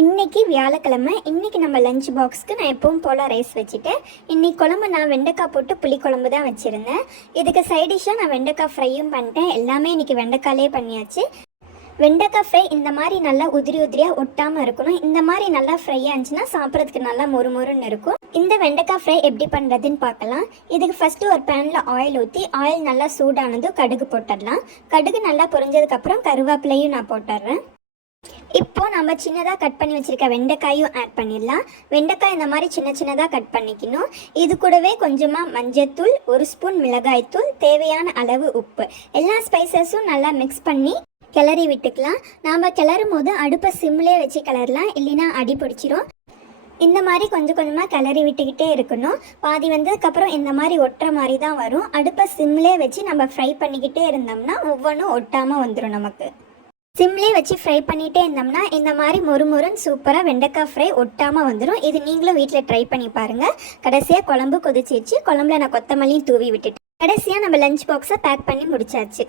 இன்றைக்கி வியாழக்கிழமை. இன்றைக்கி நம்ம லஞ்ச் பாக்ஸ்க்கு நான் எப்பவும் போல் ரைஸ் வச்சுட்டேன். இன்றைக்கி குழம்பு நான் வெண்டைக்காய் போட்டு புளிக்குழம்பு தான் வச்சுருந்தேன். இதுக்கு சைடிஷாக நான் வெண்டைக்காய் ஃப்ரையும் பண்ணிட்டேன். எல்லாமே இன்றைக்கி வெண்டைக்காலே பண்ணியாச்சு. வெண்டைக்காய் ஃப்ரை இந்த மாதிரி நல்லா உதிரி உதிரியாக ஒட்டாமல் இருக்கணும். இந்த மாதிரி நல்லா ஃப்ரையாக இருந்துச்சுன்னா சாப்பிட்றதுக்கு நல்லா மொறுமொறுன்னு இருக்கும். இந்த வெண்டைக்காய் ஃப்ரை எப்படி பண்ணுறதுன்னு பார்க்கலாம். இதுக்கு ஃபஸ்ட்டு ஒரு பேனில் ஆயில் ஊற்றி ஆயில் நல்லா சூடானதும் கடுகு போட்டுடலாம். கடுகு நல்லா பொரிஞ்சதுக்கப்புறம் கருவேப்பிலையும் நான் போட்டுடுறேன். இப்போ நம்ம சின்னதாக கட் பண்ணி வச்சுருக்க வெண்டைக்காயும் ஆட் பண்ணிடலாம். வெண்டைக்காய் இந்த மாதிரி சின்ன சின்னதாக கட் பண்ணிக்கணும். இது கூடவே கொஞ்சமாக மஞ்சத்தூள், 1 ஸ்பூன் மிளகாய்த்தூள், தேவையான அளவு உப்பு, எல்லா ஸ்பைசஸும் நல்லா மிக்ஸ் பண்ணி கிளறி விட்டுக்கலாம். நாம் கிளறும் போது அடுப்பை சிம்லே வச்சு கிளறலாம், இல்லைன்னா அடி பிடிச்சிரும். இந்த மாதிரி கொஞ்சம் கொஞ்சமாக கிளறி விட்டுக்கிட்டே இருக்கணும். பாதி வந்ததுக்கப்புறம் இந்த மாதிரி ஒட்டுற மாதிரி தான் வரும். அடுப்பை சிம்லே வச்சு நம்ம ஃப்ரை பண்ணிக்கிட்டே இருந்தோம்னா ஒவ்வொன்றும் ஒட்டாமல் வந்துடும். நமக்கு சிம்லே வச்சு ஃப்ரை பண்ணிகிட்டே இருந்தோம்னா இந்த மாதிரி மொறுமொறுன்னு சூப்பராக வெண்டைக்காய் ஃப்ரை ஒட்டாமல் வந்துடும். இது நீங்களும் வீட்டில் ட்ரை பண்ணி பாருங்கள். கடைசியாக குழம்பு கொதிச்சிச்சு. குழம்புல நான் கொத்தமல்லியும் தூவி விட்டுட்டேன். கடைசியாக நம்ம லஞ்ச் பாக்ஸை பேக் பண்ணி முடிச்சாச்சு.